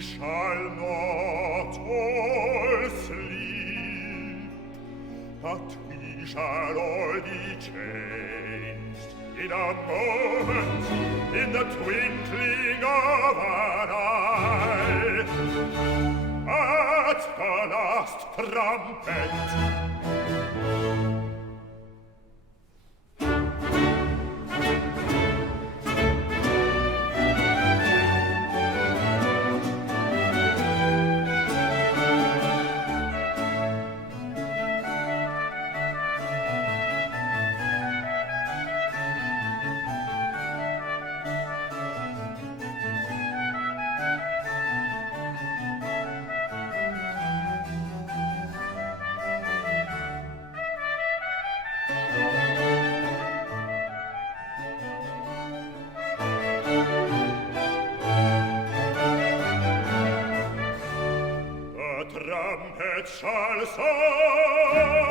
shall not all sleep, but we shall all be changed in a moment, in the twinkling of an eye. At the last trumpet, trumpet shall sound,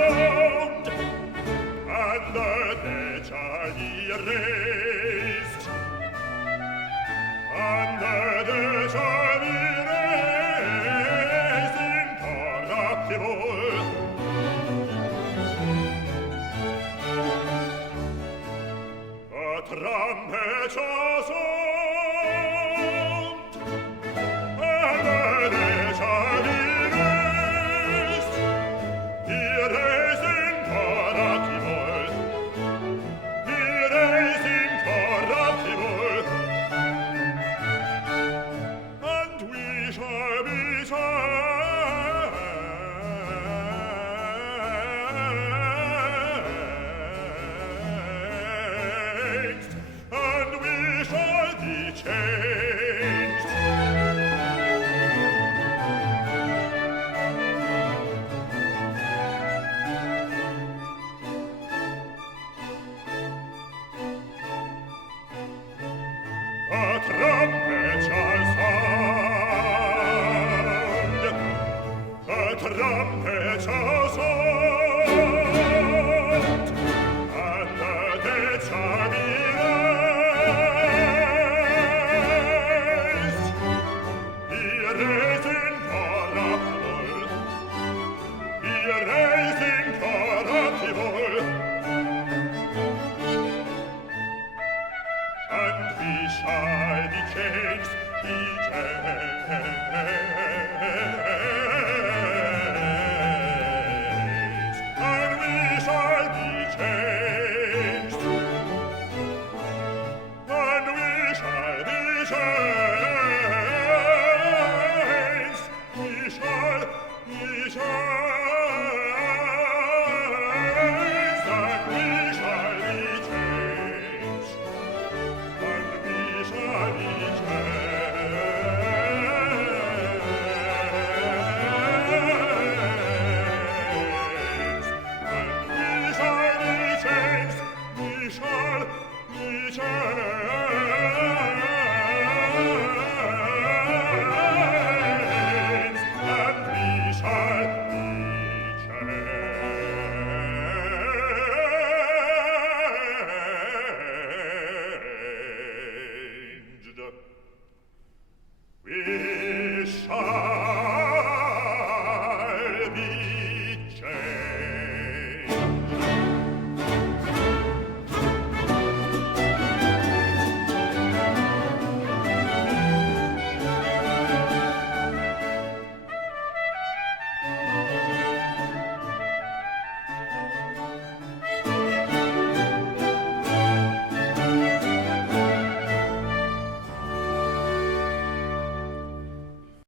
and the dead shall be raised, and the dead shall be raised incorruptible. The trumpet shall sound, and the dead shall be a trumpet shall sound, a trumpet shall sound, and the dead shall be raised. Be raised incorruptible, be raised incorruptible, and we shall be changed, be changed, and we shall be changed, and we shall be changed, we shall be changed, and we shall be changed. We shall